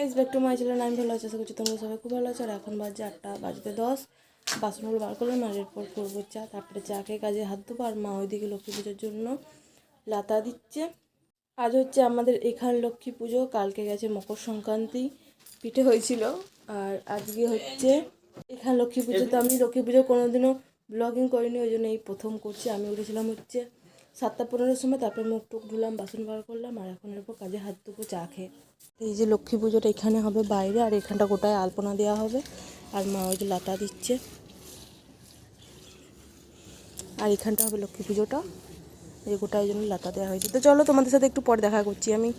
Guys back to my channel. আমি ভালো আছি, আশা করছি তোমরা সবাই খুব ভালো আছো। আর এখন বাজে 8টা বাজতে 10। বাসনগুলো বার করলাম আর এরপর করবো চা, তারপরে চা খেয়ে কাজে হাত দেবো। আর মা ওইদিকে লক্ষ্মী পুজোর জন্য লাতা দিচ্ছে। আজ হচ্ছে আমাদের এখানে লক্ষ্মী পুজো, কালকে গেছে মকর সংক্রান্তি, পিঠে হয়েছিল। আর আজকে হচ্ছে এখানে লক্ষ্মী পুজো। তো আমি লক্ষ্মী পুজো কোনোদিনও ব্লগিং করিনি, ওই জন্য এই প্রথম করছি। আমি উঠেছিলাম হচ্ছে 7টা 15-এর সময়, তারপরে মুখ টুক ধুলাম, বাসন বার করলাম, আর এখন এরপর কাজে হাত দেবো চা খেয়ে। এই যে লক্ষ্মী পুজোটা এখানে হবে বাইরে, আর এখানটা গোটায় আলপনা দেওয়া হবে। আর মা ওই যে লাতা দিচ্ছে, আর এখানটা হবে লক্ষ্মী পুজোটা, এই গোটায় জন্য লাতা দেওয়া হয়েছে। তো চলো তোমাদের সাথে একটু পরে দেখা করছি আমি।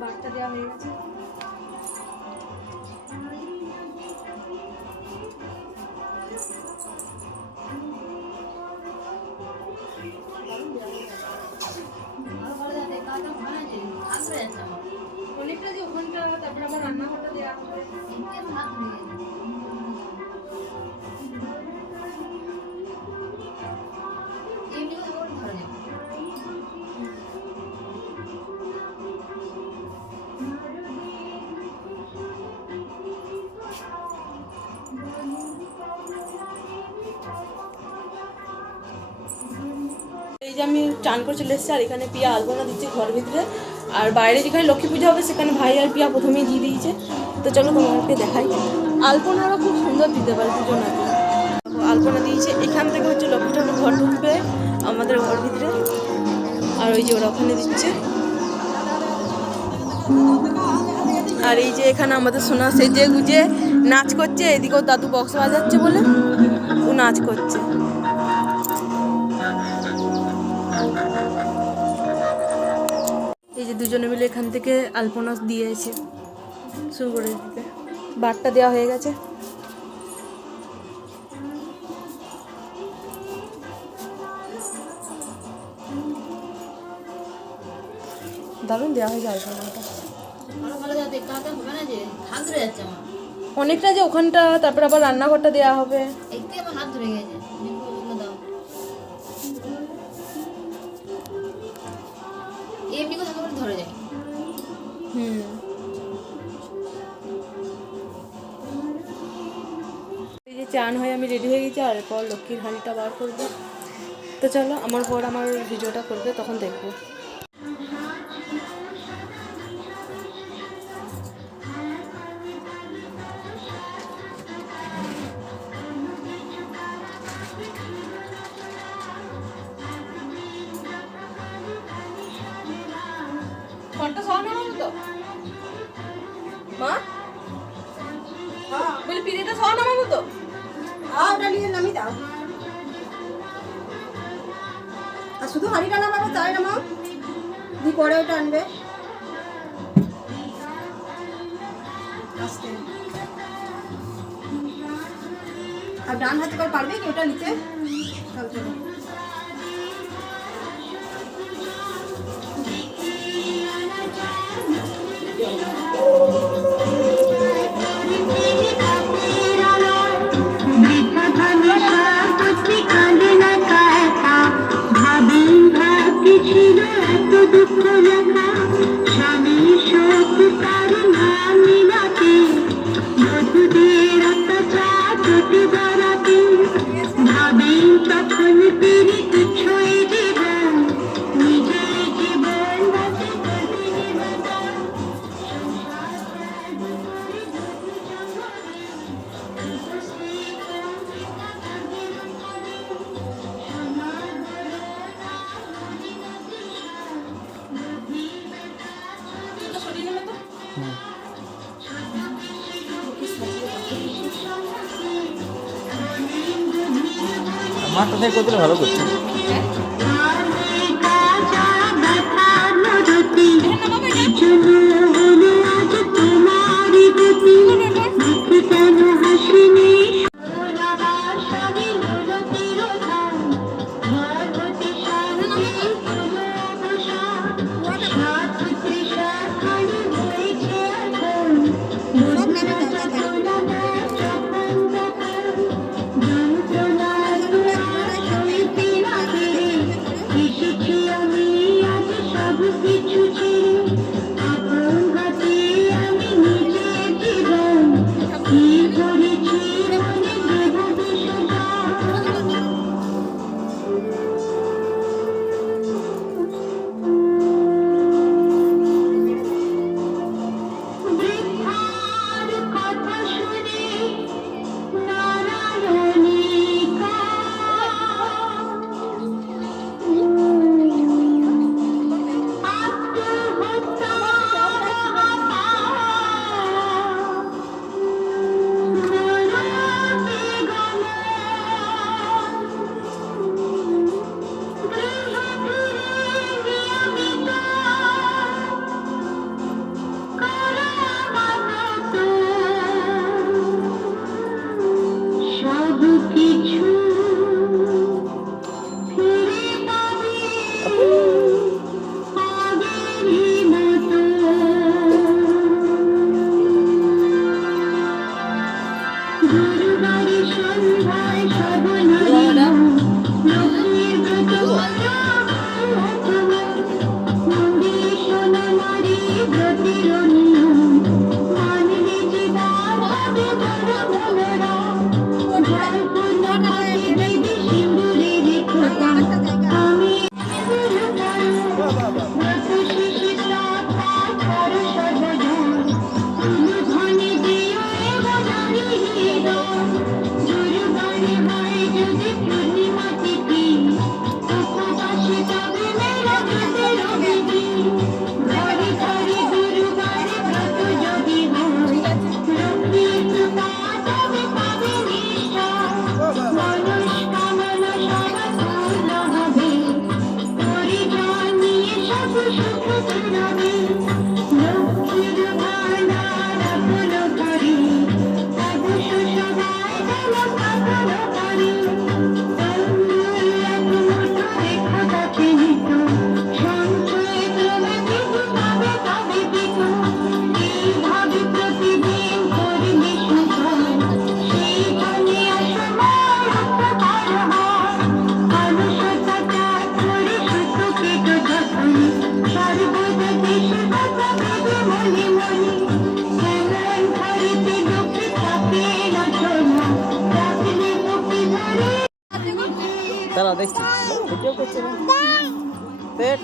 বার্তা দেওয়া হয়ে গেছে। অনেকটা যে ওখানটা, তারপরে আমার রান্নাঘরটা দেওয়া হবে। এই যে আমি চান করে চলে এসেছি, আর এখানে পিয়া আলপনা দিচ্ছে ঘর ভিতরে। আর বাইরে যেখানে লক্ষ্মী পুজো হবে সেখানে ভাই আর পিয়া প্রথমেই দিয়ে দিয়েছে। তো চলো তোমাকে দেখাই। আলপনারও খুব সুন্দর দিতে পারে দুজনাকে। আলপনা দিয়েছে, এখান থেকে হচ্ছে লক্ষ্মী ঠাকুর ঘর ঢুকবে আমাদের ঘর ভিতরে, আর ওই যে ওরা ওখানে দিচ্ছে। আর এই যে এখানে আমাদের সোনা সেজে গুজে নাচ করছে, এদিকেও দাদু বক্স বাজাচ্ছে বলে ও নাচ করছে। এই যে দুজনে মিলে এখান থেকে আলপনা দিয়েছে, শুরু করে দিতে। বারটা দেওয়া হয়ে গেছে। দারুণ দেওয়া হয়েছে আলপনাটা, অনেকটা যে ওখানটা, তারপর আবার রান্নাঘরটা দেওয়া হবে। এই যে চান হয়ে আমি রেডি হয়ে গেছি, আর এরপর লক্ষ্মীর হাঁড়িটা বার করবো। তো চলো, আমার পর আমার ভিডিওটা করবে, তখন দেখবো। ঘন্টা সরানো হবে তো মা? বলি পিড়িটা সরানো হবে তো? ওটা নিয়ে নামি দাও। আর শুধু হাঁড়িটা নামাবো তাই নামাও, দি পরে ওটা আনবে। আস্তে। আর ডান হাতে করে পারবে কি ওটা নিচে? চলো। মাথা থেকে করতে ভালো করছে। ভিডিও করছে না দেখ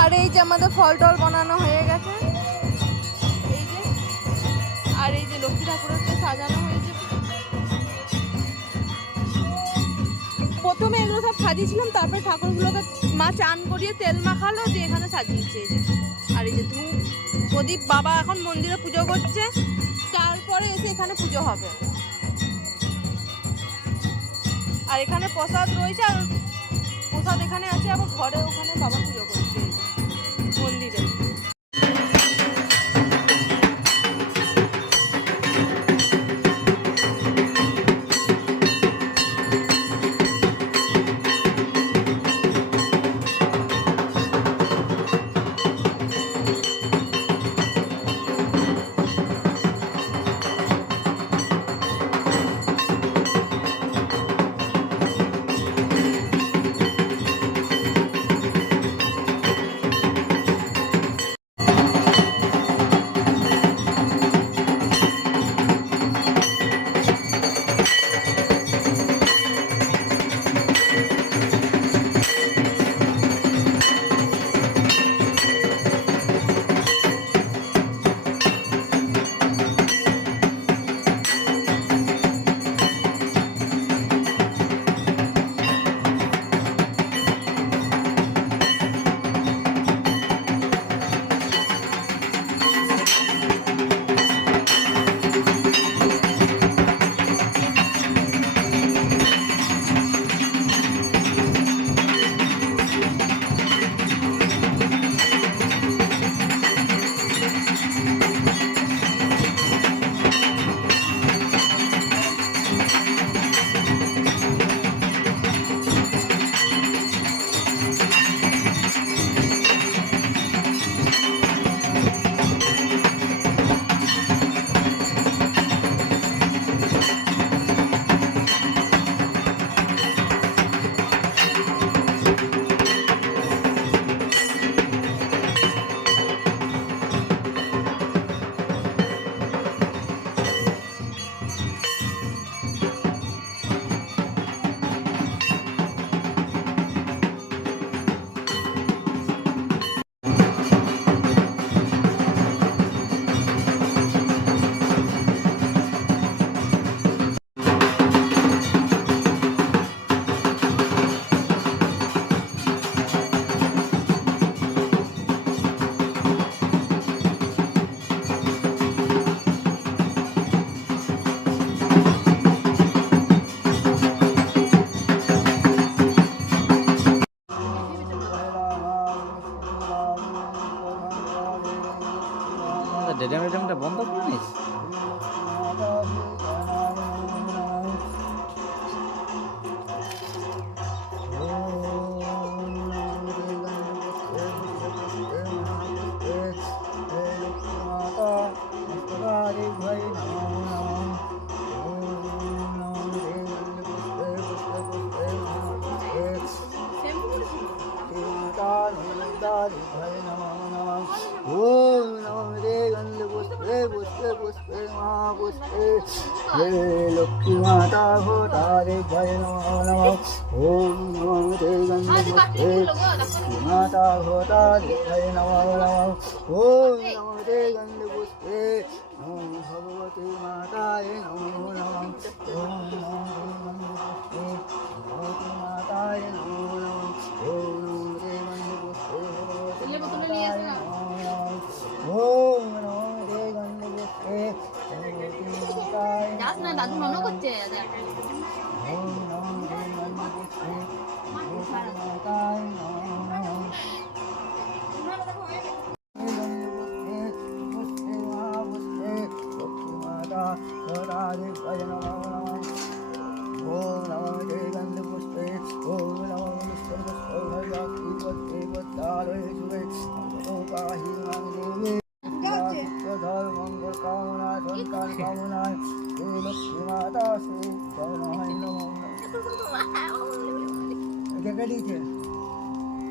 আর এই যে আমাদের ফল টল বানানো হয়ে গেছে এই যে আর এই যে লক্ষ্মী ঠাকুরকে সাজানো হয়েছে প্রথমে এগুলো সব সাজিয়েছিলাম তারপরে ঠাকুরগুলোকে মা চান করিয়ে তেল মাখালো দিয়ে এখানে সাজিয়েছে এই যে আর এই যে ধূপ প্রদীপ বাবা এখন মন্দিরে পুজো করছে তারপরে এসে এখানে পুজো হবে আর এখানে প্রসাদ রয়েছে আর প্রসাদ এখানে আছে আবার ঘরে ওখানে বাবা পুজো করছে মন্দিরে देवाय नमो नमः ओम नमो देवगन्धपुष्पे माता होता देवाय नमो नमः ओम नमो देवगन्धपुष्पे नमो भगवते माताय नमो नमः ओम नमो देवगन्धपुष्पे भगवते माताय नमो नमः ओम नमो देवगन्धपुष्पे भगवते माताय नमो नमः ओम नमो देवगन्धपुष्पे भगवते माताय যাস না দাদু মনে করছে ओम नमो देवगन्धपुष्पे भगवते माताय नमो नमः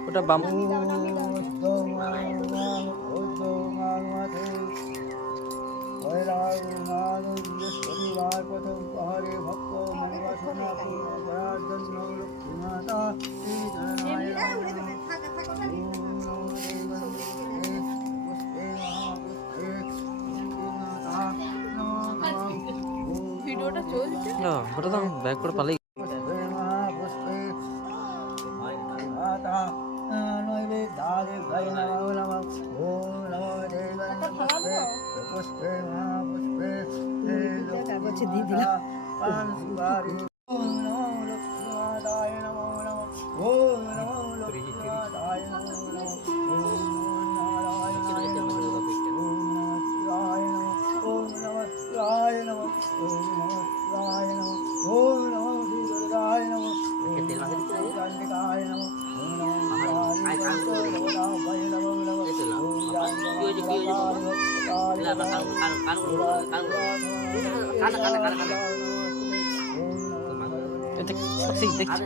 ওটা বাম ভিডিওটা চলছে না ওটা তো ব্যাক করে পালাই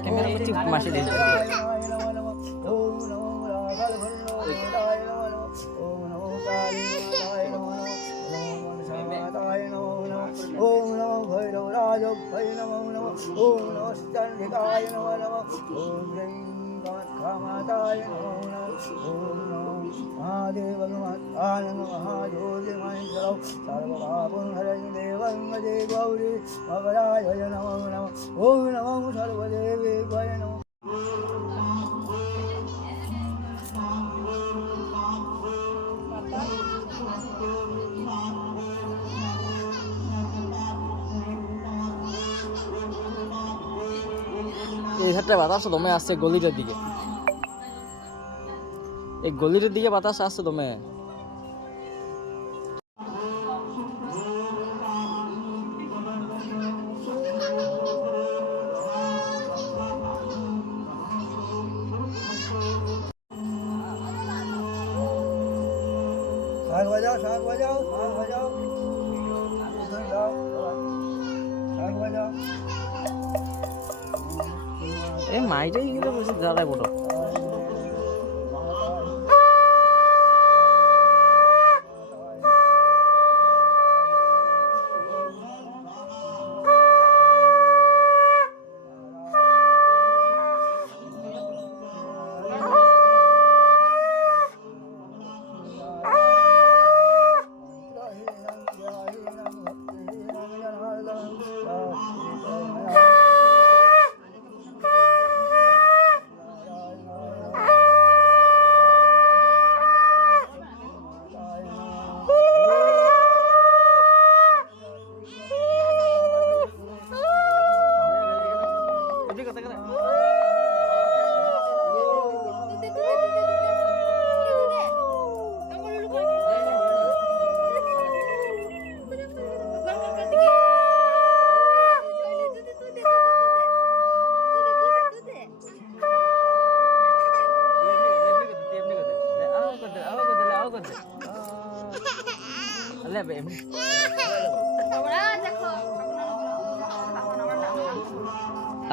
ক্যামেরা করছি মাসে দিয়ে ओम नमो भैरवराज भै नमो नमः ओम नमो चंडिकाय नमो नमः ओम ह्रीं कामाताय नमो नमः ओम नमो महादेव भगवत्पाद महाज्योतिर्मयं सर्वपापं हरं देवं भजे गौरी भवराय नमो नमः ओम नमो सर्वदेवेभ्यो नमः এই ধারটা বাতাস দমে আসছে গলিটার দিকে এই গলিটার দিকে বাতাস আসছে দমে शाग बजाओ शाग बजाओ शाग बजाओ उधर जाओ शाग बजाओ এই মাইটাই গেলে বসে দাঁড়ায় বড়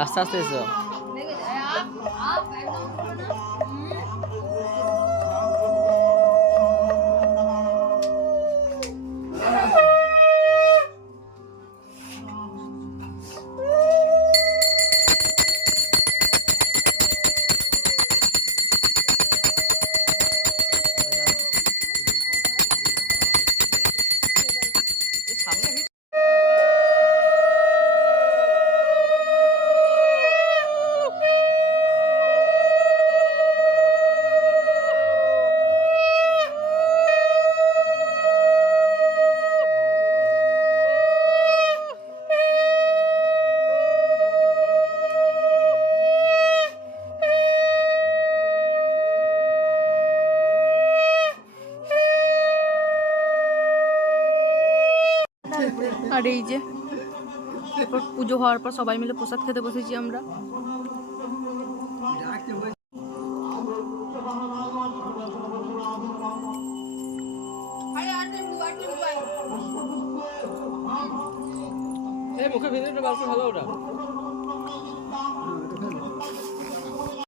আস্তে আস্তে এসো আর এই যে এরপর পুজো হওয়ার পর সবাই মিলে প্রসাদ খেতে বসেছি আমরা। এই মুখে ভিতরে ভালো ওটা